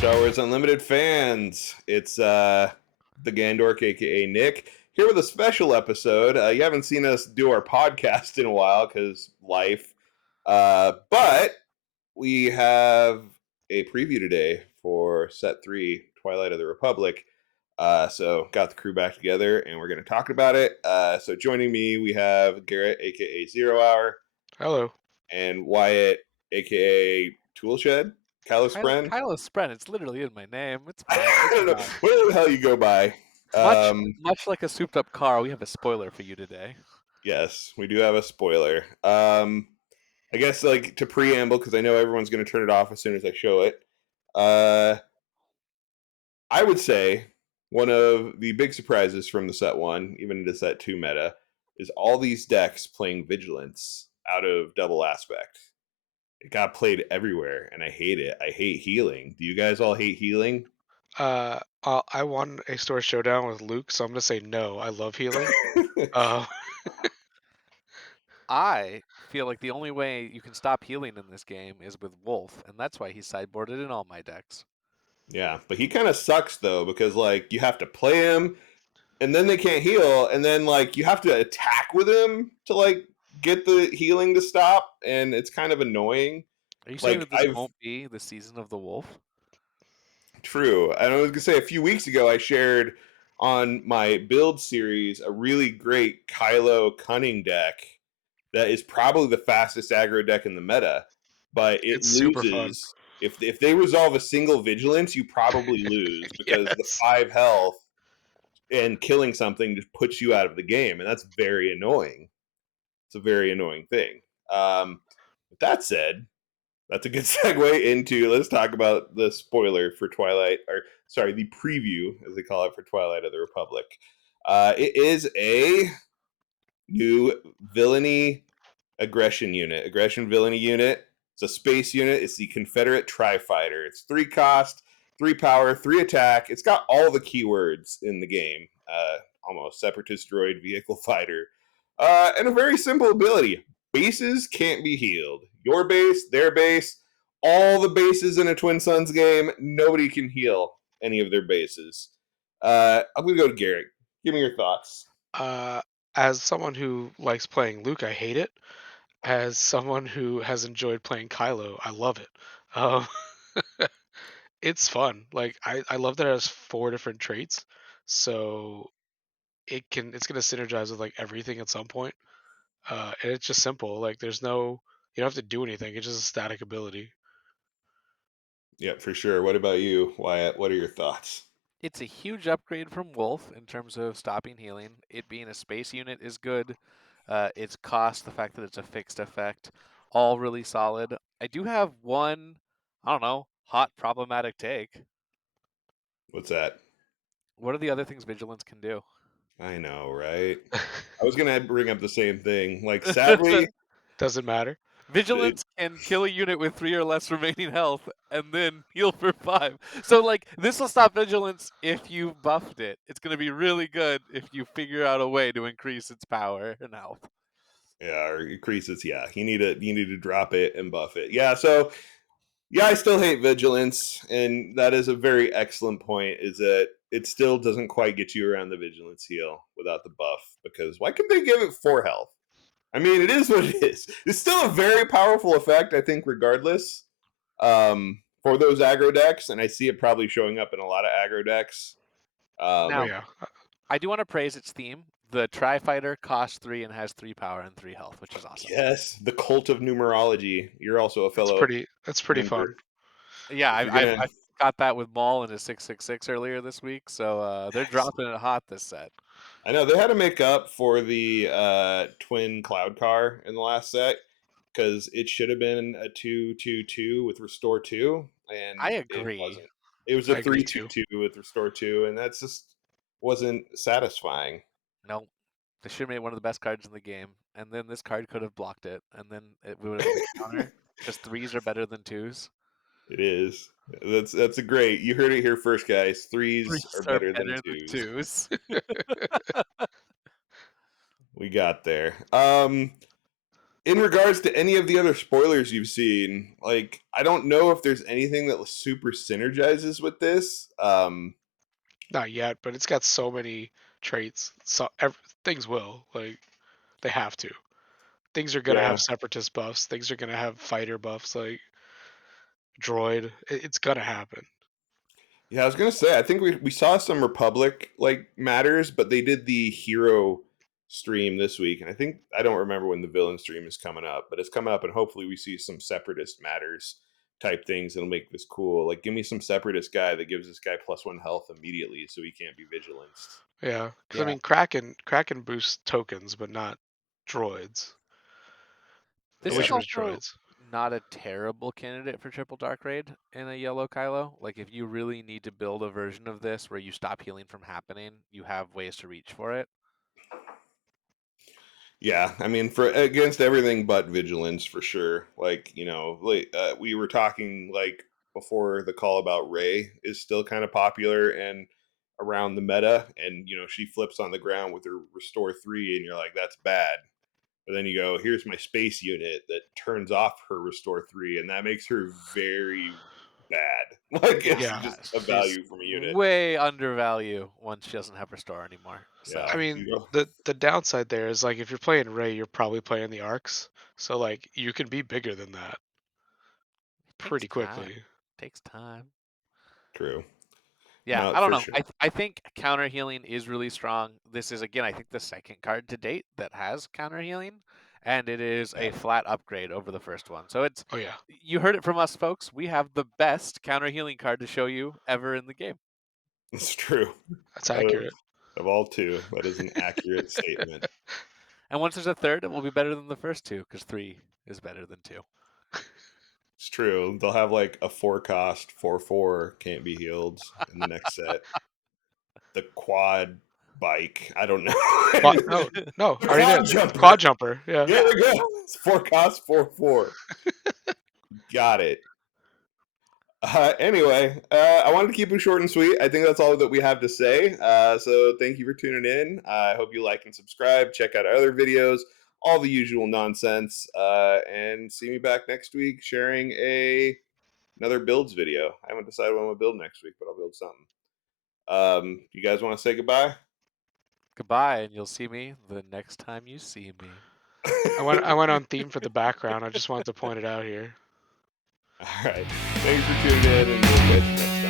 Star Wars Unlimited fans. It's the Gandork, aka Nick, here with a special episode. You haven't seen us do our podcast in a while because life, but we have a preview today for Set 3, Twilight of the Republic. So got the crew back together and we're going to talk about it. So joining me, we have Garrett, aka Zero Hour, Hello. and Wyatt, aka Toolshed. Kylo Spren. Kylo Spren. It's literally in my name. It's fine. I It's don't know. fine. Whatever the hell you go by. Much like a souped-up car, we have a spoiler for you today. Yes, we do have a spoiler. I guess like to preamble, because I know everyone's going to turn it off as soon as I show it. I would say one of the big surprises from the Set 1, even into Set 2 meta, is all these decks playing Vigilance out of Double Aspect. It got played everywhere, and I hate it. I hate healing. Do you guys all hate healing? I won a store showdown with Luke, so I'm gonna say no. I love healing. I feel like the only way you can stop healing in this game is with Wolf, and that's why he's sideboarded in all my decks. Yeah, but he kind of sucks though, because like you have to play him, and then they can't heal, and then like you have to attack with him to like get the healing to stop, and it's kind of annoying. Are you saying Like that this won't be the season of the Wolf? True. And I was gonna say a few weeks ago I shared on my build series a really great Kylo Cunning deck that is probably the fastest aggro deck in the meta, but it It's super fun. loses. If they resolve a single vigilance, you probably lose because the Yes. 5 health and killing something just puts you out of the game, and that's very annoying. It's a very annoying thing. With that said, that's a good segue into, let's talk about the spoiler for Twilight, or sorry, the preview, as they call it, for Twilight of the Republic. It is a new villainy aggression villainy unit. It's a space unit. It's the Confederate Tri-Fighter. It's 3 cost, 3 power, 3 attack. It's got all the keywords in the game. Almost separatist droid vehicle fighter. And a very simple ability. Bases can't be healed. Your base, their base, all the bases in a Twin Suns game, nobody can heal any of their bases. I'm going to go to Garrett. Give me your thoughts. As someone who likes playing Luke, I hate it. As someone who has enjoyed playing Kylo, I love it. Um, it's fun. Like I love that it has 4 different traits, so it's gonna synergize with like everything at some point. And it's just simple. Like you don't have to do anything. It's just a static ability. Yep, for sure. What about you, Wyatt? What are your thoughts? It's a huge upgrade from Wolf in terms of stopping healing. It being a space unit is good. Its cost, the fact that it's a fixed effect, all really solid. I do have one, I don't know, hot problematic take. What's that? What are the other things Vigilance can do? I know, right? I was going to bring up the same thing. Like, sadly, Doesn't matter. Vigilance can kill a unit with 3 or less remaining health and then heal for 5. So, like, this will stop Vigilance if you buffed it. It's going to be really good if you figure out a way to increase its power and health. yeah, or increases. Yeah, you need to drop it and buff it. Yeah, so yeah, I still hate vigilance, and that is a very excellent point. Is that it still doesn't quite get you around the vigilance heal without the buff? Because why couldn't they give it 4 health? I mean, it is what it is. It's still a very powerful effect, I think, regardless. For those aggro decks, and I see it probably showing up in a lot of aggro decks. Now, Yeah. I do want to praise its theme. The Tri-Fighter costs 3 and has 3 power and 3 health, which is awesome. Yes, the cult of numerology. You're also a fellow. That's pretty member. fun. Yeah, If you're gonna, I got that with Maul in his 666 earlier this week, so they're dropping it hot this set. I know they had to make up for the twin cloud car in the last set because it should have been a 2-2-2 with restore 2, and I it agree. wasn't. It was a I agree too. 3-2-2 with restore 2, and that's just wasn't satisfying. No, they should have made one of the best cards in the game, and then this card could have blocked it, and then it would have been a counter because 3s are better than 2s. It is. That's a great. You heard it here first, guys. 3s 3s are better than 2s. 2s. We got there. in regards to any of the other spoilers you've seen, like I don't know if there's anything that super synergizes with this. Not yet, but it's got so many traits. So things will like they have to. Things are gonna Yeah, have separatist buffs. Things are gonna have fighter buffs. Like droid, it's gonna happen. yeah. I was gonna say I think we saw some Republic like matters, but they did the hero stream this week, and I don't remember when the villain stream is coming up, but it's coming up, and hopefully we see some separatist matters type things that'll make this cool. Like, give me some separatist guy that gives this guy +1 health immediately, so he can't be vigilanced. Yeah, because I Yeah. mean, Kraken boosts tokens, but not droids. I This Yep, is wish it was also droids. not a terrible candidate for triple dark raid in a yellow Kylo. Like if you really need to build a version of this where you stop healing from happening, you have ways to reach for it. yeah. I mean, for against everything but vigilance for sure. Like, we were talking like before the call about Ray is still kind of popular and around the meta, and she flips on the ground with her restore 3, and you're like, that's bad. But then you go, here's my space unit that turns off her restore 3, and that makes her very bad. Like, Yeah, it's Yeah, just a she's value from a unit. way undervalue once she doesn't have restore anymore. I Yeah, So mean, you go. the downside there is like if you're playing Ray, you're probably playing the arcs, so like you can be bigger than that it takes pretty time. quickly. Takes time. True. Yeah, No, I don't for know. sure. I think counter healing is really strong. This is again, I think the second card to date that has counter healing, and it is Yeah, a flat upgrade over the first one. So it's Oh yeah, you heard it from us, folks. We have the best counter healing card to show you ever in the game. it's true. that's Out accurate. of all two, that is an accurate statement. And once there's a third, it will be better than the first two because 3 is better than 2. It's true. They'll have like a 4 cost 4/4 can't be healed in the next set. The quad bike. I don't know. No, no, The already quad did. jumper. Quad jumper. Yeah. There Yeah. we go. It's 4 cost 4/4. Got it. Anyway, I wanted to keep it short and sweet. I think that's all that we have to say. So thank you for tuning in. I hope you like and subscribe. Check out our other videos, all the usual nonsense, and see me back next week sharing another builds video. I haven't decided what I'm gonna build next week, but I'll build something. You guys want to say goodbye? Goodbye, and you'll see me the next time you see me. I went on theme for the background. I just wanted to point it out here. All right. Thanks for tuning in, and we'll catch you next time.